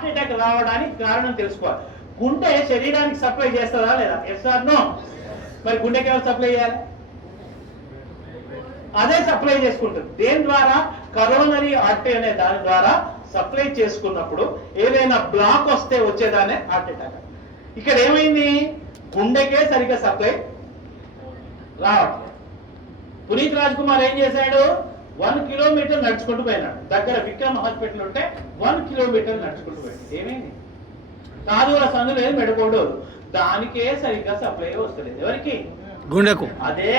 Heart attack రావడానికి కారణం తెలుసుకోవాలి. గుండె శరీరానికి సప్లై చేస్తుందా లేదా? Yes or no? మరి గుండెకి ఎవరు సప్లై చేయాలి? అదే సప్లై చేసుకుంటుంది. దేని ద్వారా? కరోనరీ ఆర్టరీ అనే దాని ద్వారా సప్లై చేసుకున్నప్పుడు ఏదైనా బ్లాక్ వస్తే వచ్చేదానే హార్ట్ అటాక్. ఇక్కడ ఏమైంది? గుండెకే సరిగ్గా సప్లై రావట్లేదు. పునీత్ రాజ్ కుమార్ ఏం చేశాడు? 1 కిలోమీటర్ నడుచుకుంటూ పోయినాడు. దగ్గర విక్రమ్ హాస్పిటల్ ఉంటే 1 కిలోమీటర్ నడుచుకుంటూ పోయాడు. ఏమైంది? కాదుల సందు లేదు, మెడకోడు, దానికే సరిగ్గా సప్లై వస్తలేదు. ఎవరికి? గుండెకు. అదే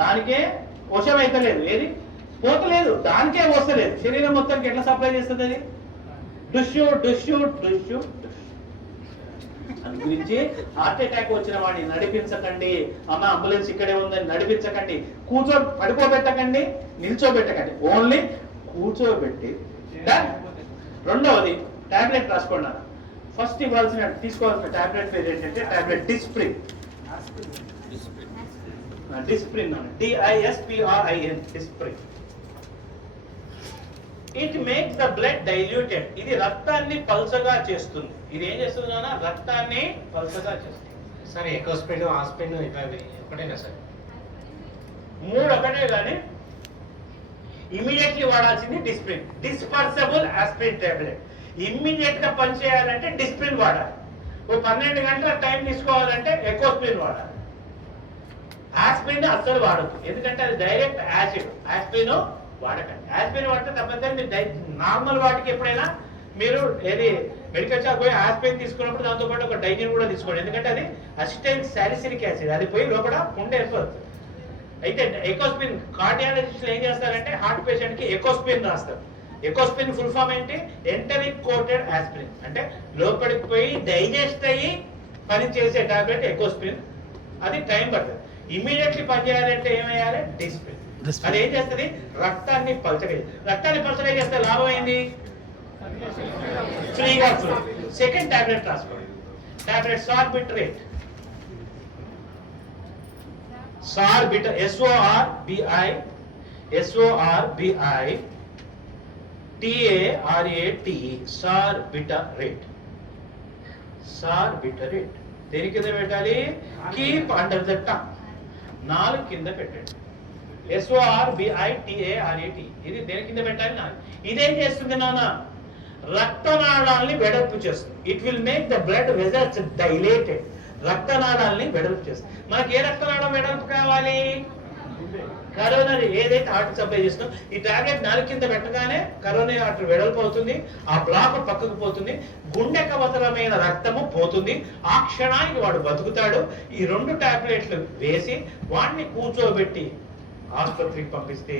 దానికే వశం అయితే లేదు, ఏది పోతలేదు, దానికే వస్తలేదు. శరీరం మొత్తానికి ఎట్లా సప్లై చేస్తుంది అది? డుష్యూ డుష్యూ డుష్యూ. అందు గురించి హార్ట్ అటాక్ వచ్చిన వాడిని నడిపించకండి. అమ్మ అంబులెన్స్ ఇక్కడే ఉందని నడిపించకండి. పడుకోబెట్టకండి, నిల్చోబెట్టకండి, ఓన్లీ కూర్చోబెట్టి. రెండవది టాబ్లెట్ రాసుకోండి. ఫస్ట్ తీసుకోవాల్సిన టాబ్లెట్ పేరు ఏంటంటే tablet Disprin. Disprin, DISPRIN, Disprin. It makes the blood diluted. ఇది రక్తాన్ని పల్చగా చేస్తుంది. ఇది ఏం చేస్తుంది నాన్న? రక్తాన్ని పల్చగా చేస్తుంది. సార్ ఎకోస్పిన్, ఆస్పిన్ ఒకటేనా సార్? 3 ఒకటే, కానీ ఇమీడియట్లీ వాడాల్సింది Disprin. Dispersible aspirin tablet. Immediate గా పనిచేయాలంటే డిస్ప్రిన్ వాడాలి. 12 గంటల టైం తీసుకోవాలంటే ఎకోస్పిన్ వాడాలి. ఆస్పిరిన్ అస్సలు వాడద్దు, ఎందుకంటే అది డైరెక్ట్ యాసిడ్. ఆస్పిరిన్ వాడకండి. ఆస్పిరిన్ వాడితే తప్పనిసరి మీరు నార్మల్ వాటికి ఎప్పుడైనా మీరు ఏది మెడికల్ షాప్ పోయి ఆస్పిరిన్ తీసుకున్నప్పుడు దాంతో పాటు ఒక డైజిన్ కూడా తీసుకోండి, ఎందుకంటే అది అసిటైల్ సాలిసిలిక్ యాసిడ్. అది పోయి లోపల ఉండే వెళ్ళిపోతుంది. అయితే ఎకోస్పిన్ కార్డియాలజిస్టులు ఏం చేస్తారంటే హార్ట్ పేషెంట్ కి ఎకోస్పిన్ రాస్తారు. ఎకోస్పిన్ ఫుల్ ఫామ్ ఏంటి? Enteric coated aspirin. అంటే లోపలికి పోయి డైజెస్ట్ అయ్యి పని చేసే టాబ్లెట్ ఎకోస్పిన్. అది టైం పడుతుంది. ఇమీడియట్లీ పనిచేయాలంటే ఏమయ్యాలి? డిస్ప్రిన్. అది ఏం చేస్తుంది? రక్తాన్ని పలచగా. రక్తాన్ని పలచగా చేస్తే లాభం ఏంది? ఫ్రీగా ఫ్లో. సెకండ్ టాబ్లెట్ రాసుకోండి. టాబ్లెట్ సార్బిట్రేట్. సార్బిట్రేట్, SORBITARATE, సార్బిట్రేట్. సార్బిట్రేట్ దేని కింద పెట్టాలి? Keep under the tongue. 4 కింద పెట్టండి. SORBITARATE. ఇది దేని కింద పెట్టాలి? 4. ఇదేం చేస్తుంది నాన్న? రక్తనాళాల్ని వెడల్పు చేస్తుంది. It will make the blood vessels dilated. రక్తనాళాల్ని వెడల్పు చేస్తుంది. మనకి ఏ రక్తనాళం వెడల్పు కావాలి? కరోనరీ, ఏదైతే హార్ట్ సప్లై చేస్తుందో. ఈ టాబ్లెట్ 4 కింద పెట్టగానే కరోనరీ ఆర్టరీ వెడల్పు అవుతుంది, ఆ బ్లాక్ పక్కకు పోతుంది, గుండెకు అవసరమైన రక్తము పోతుంది. ఆ క్షణానికి వాడు బతుకుతాడు. ఈ 2 టాబ్లెట్లు వేసి వాడిని కూర్చోబెట్టి ఆసుపత్రికి పంపిస్తే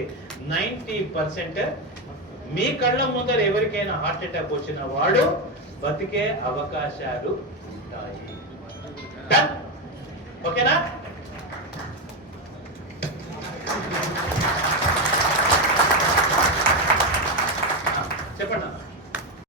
90% మీ కళ్ళ ముందర ఎవరికైనా హార్ట్ అటాక్ వచ్చిన వాడు బతికే అవకాశాలు ఉంటాయి. ఓకేనా? చెప్పండి.